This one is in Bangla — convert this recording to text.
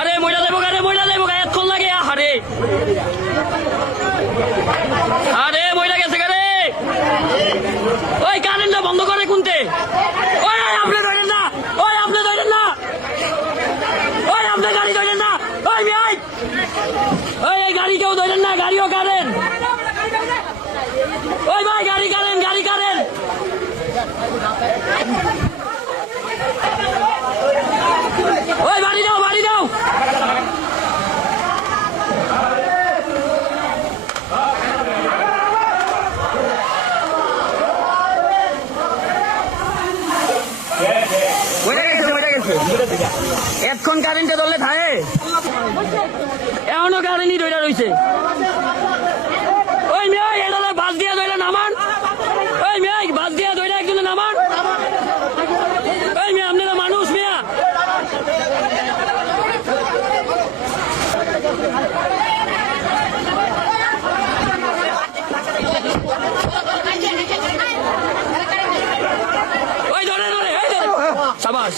আরে মইলা দেবো এতক্ষণ লাগে। আরে মইলা গেছে গারে। ওই কারেন্টটা বন্ধ করে কোনতে। ওই আপনি ধরেন না, ওই আপনি ধরেন না, ওই আপনি গাড়ি ধরেন না। ওই ভাই ওই এই গাড়ি কেউ ধরেন না, গাড়িও কারেন। ওই ভাই গাড়ি কারেন, গাড়ি কারেন। ওই বাড়ি দাও, বাড়ি দাও। এখন কারেন্টে ধরলে থাকে, এখনো কারেন্টই ধরে রয়েছে। ওই মেয়ে এটা বাস দিয়া ধরে নামান। ওই মেয়ে বাস দিয়া ধরে একজনে নামান। ওই মেয়ে আপনারা মানুষ মেয়া। ওই ধরে ধরে সাবাস।